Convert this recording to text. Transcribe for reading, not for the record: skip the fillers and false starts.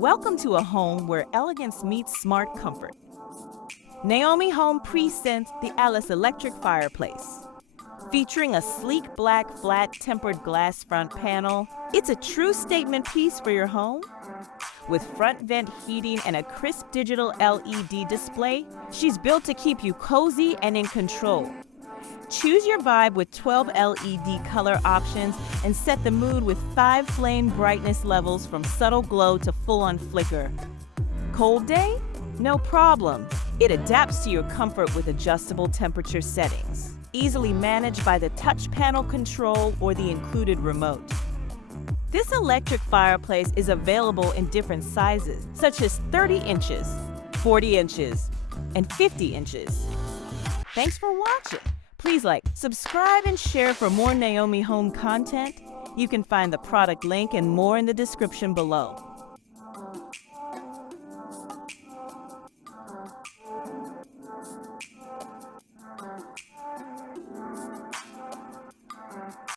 Welcome to a home where elegance meets smart comfort. Naomi Home presents the Alice electric fireplace. Featuring a sleek black flat tempered glass front panel, it's a true statement piece for your home. With front vent heating and a crisp digital LED display, she's built to keep you cozy and in control. Choose your vibe with 12 LED color options and set the mood with 5 flame brightness levels from subtle glow to full-on flicker. Cold day? No problem. It adapts to your comfort with adjustable temperature settings, easily managed by the touch panel control or the included remote. This electric fireplace is available in different sizes, such as 30 inches, 40 inches, and 50 inches. Thanks for watching. Please subscribe, and share for more Naomi Home content. You can find the product link and more in the description below.